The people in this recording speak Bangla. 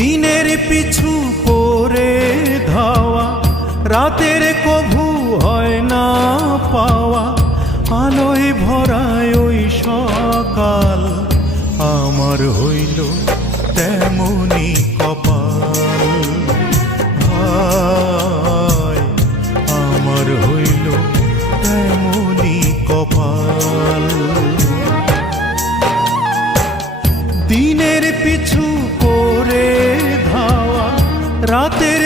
দিনের পিছু করে ধাওয়া, রাতের কভু হয় না পাওয়া। আলোয় ভরায় ওই সকাল, আমার হইল তেমনি কপাল। হায় আমার হইল তেমনি কপাল। দিনের পিছু করে ধাওয়া, রাতের